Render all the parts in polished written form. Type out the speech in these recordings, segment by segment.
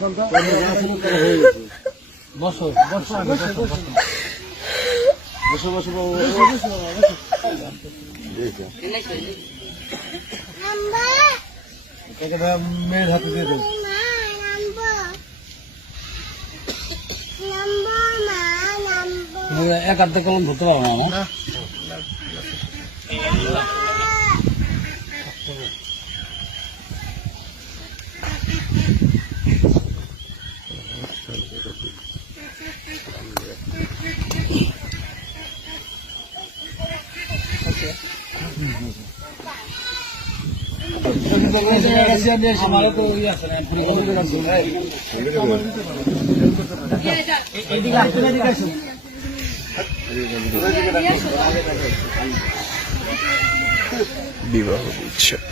বসো বসো বসো বসো মেয়ের হাতে দিয়ে দেবো। এক হাতে কলম ধরতে পারবো না আমার। বিবাহ বিচ্ছেদ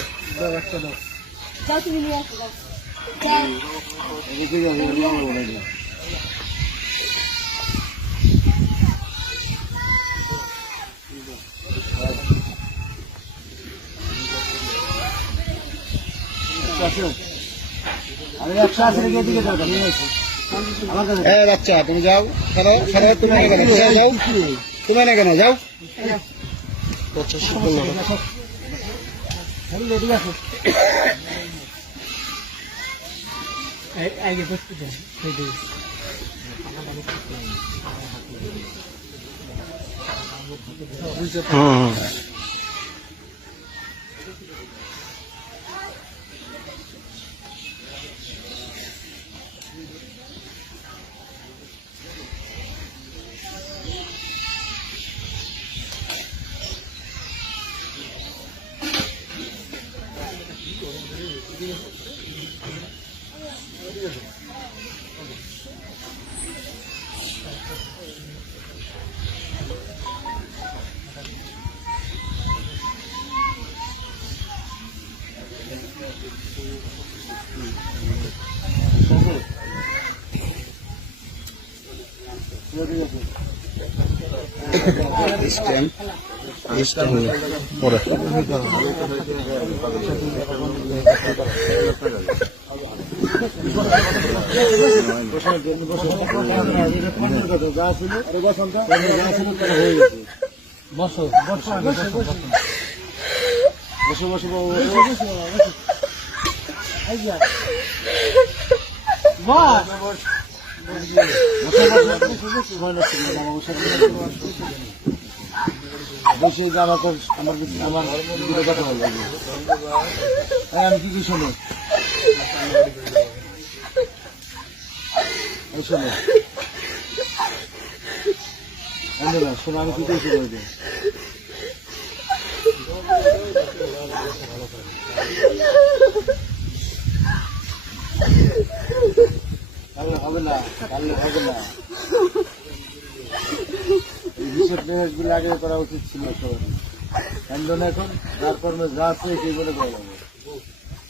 বাচ্চা তুমি যাও তুমি যাও তুমি না কেন যাও পরে বসো বসো বসো বসো বসে আমার কথা বলবো আমি কি শোনো শোনো শোনো আমি কি কিছু বলবো হবে না হবে না গুলো আগে করা উচিত ছিল সবার এখন যার কর্মে যা আছে সেই বলে করা যাবে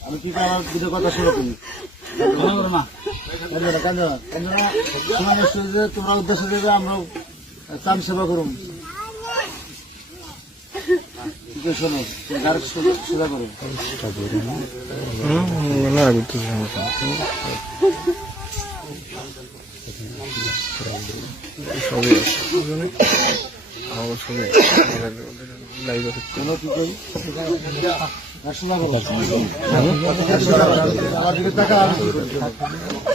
আমি কি আমার দুটো কথা শুনে তুমি তোমরা উদ্দেশ্য দেবে আমরা চান সেবা করুন শোনো সেবা করো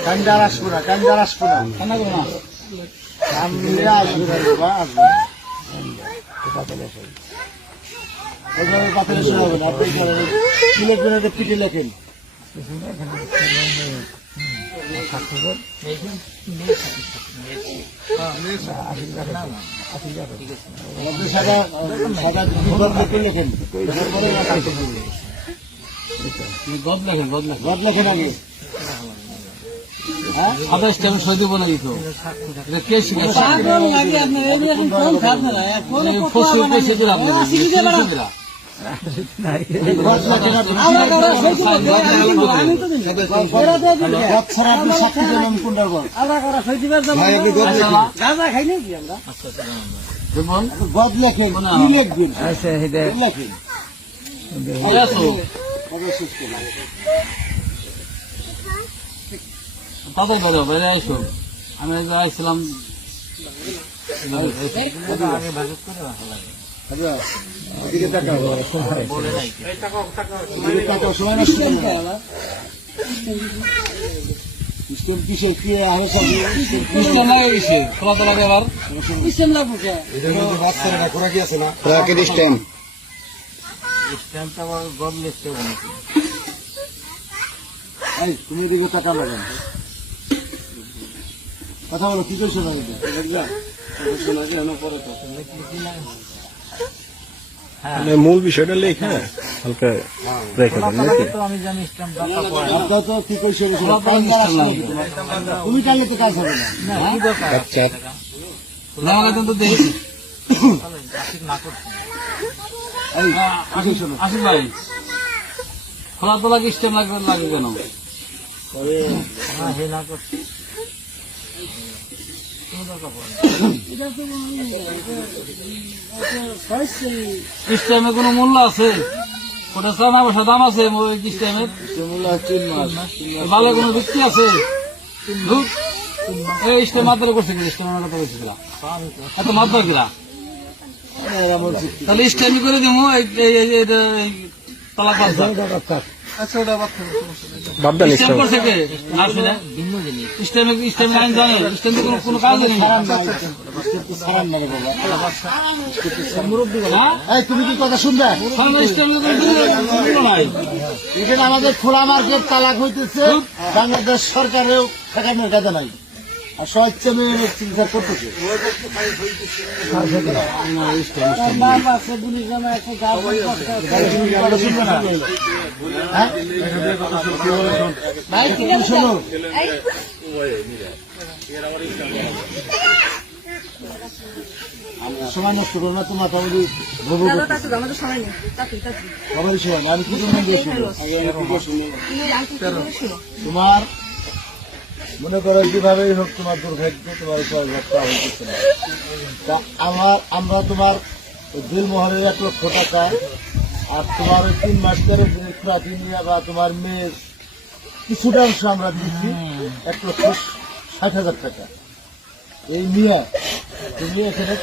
কান্দার আসবো না কান্দার আসবো না কান্না করো না সামনে আসবে আসবে পাথরে শোনা হবে না আপনি সিলেট পিঠে লেখেন লেখেন গদ লেখেন আগে আদেশ টাইম সৌদি বলে দিত কে শিখেছে গদ লেখেন কি লিখবেন লেখেন তাদের বেরো বেড়ে আইসো আমি আইছিলাম আগে ভাজত করে রাখা লাগে আচ্ছা এদিকে তাকাও বলে নাই এদিকে তাকাও সময় নষ্ট করো না স্টেম কিসে কি আরে সব সিস্টেম লাগে গেছে খোলা তো লাগে আবার সিস্টেম লাগবে এটার মধ্যে বাদ করে না কোরা কি আছে না রাকেট স্ট্যাম্প স্ট্যাম্পটা আবার বদলে এই তুমি এদিকে তাকাও না কেন কথা বলো কি কইছো না এটা বুঝলা শোনা যে এনো পরে তো মানে মূল বিষয়টা লেখা হালকা রেখে দেন নাকি তো আমি জানি স্ট্যাম্পটা পড়ে আপনার তো কি কইছো তুমি টানলে তো কাজ হবে না না কি দরকার আচ্ছা খোলা লাগে তো দেখি না করছি এই কি কইছো না আসিফ ভাই খোলা তো লাগে স্ট্যাম্প লাগে কেন তবে হ্যাঁ হে না করছি স্ট্যাম্পে কোনো মূল্য আছে ওটা চানা পয়সা দাম আছে স্ট্যাম্পের মূল্য 3 মাস ভালো কোনো বিক্রি আছে ধুর, এই স্ট্যাম্প মাত্র করছে কি স্ট্যাম্প কথা বলছিল এত মাত্র কিলা এরা বলছে তাহলে স্ট্যাম্প করে দিব তালাক আচ্ছা ওটা বাদ করো বাবদান স্ট্যাম্প করছে কে না শুনে ভিন্ন জিনিস স্ট্যাম্প আইন জানে স্ট্যাম্পে কোনো কাজ নেই সারান না রে বাবা মুরব্বী না এই তুমি কি কথা শুনবে স্ট্যাম্পে কোনো নাই এখানে আমাদের খোলা মার্কেট তালাক হইতেছে বাংলাদেশ সরকারেও সেখানে কাজে নাই আর স্বচ্ছ মেয়ে চিকিৎসা করতেছে শোনো সময় নষ্ট করো না তোমার তাহলে ভোগ আমাদের সময় নেই সবারই সময় না। আমি কি তোমার তোমার মনে করো যেভাবেই হোক তোমার দুর্ভাগ্য তোমার উপর ঘটনা হইতেছে না তা আমরা তোমার দিলমোহরের 1 লক্ষ টাকা আর তোমার ওই 3 মাস ধরে প্রাতি নিয়ে বা তোমার মেয়ের কিছুটা অংশ আমরা দিচ্ছি 1,60,000 টাকা এই নিয়ে তুমি এখানে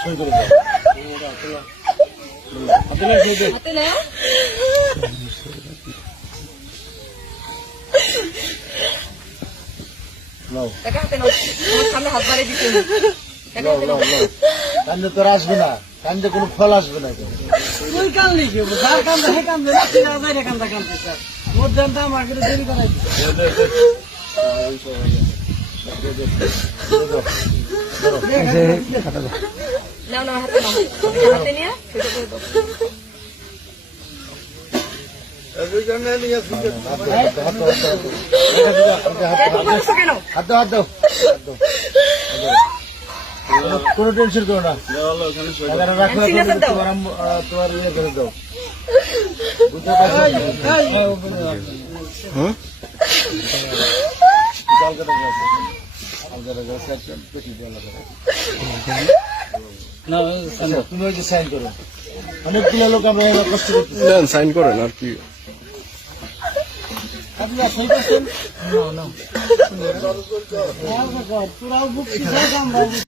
সই করে দাও নাও সামনে হাত বাড়িয়ে দিতে নাও নাও নাও কান্দে তোর আসবে না কান্দে কোনো ফল আসবে না তুই কান্দলি কি যার কান্দা হে কান্দে না তুই যাই কান্দা কান্দতে স্যার মোর দেনটা আমাকে দেরি করাই নাও না হাতে নাও হাতে নিয়ে সেটা করে দাও কেন হাত দাও কোনো টেনশন করো না রাখো তোমার ইয়ে করে দাও বুঝতে পারছো তুমি ওই যে সাইন করো অনেকগুলো লোক আমরা কষ্ট করতেছি সাইন করেন আর কি আপনি সই করছেন তোরাও বুঝছিস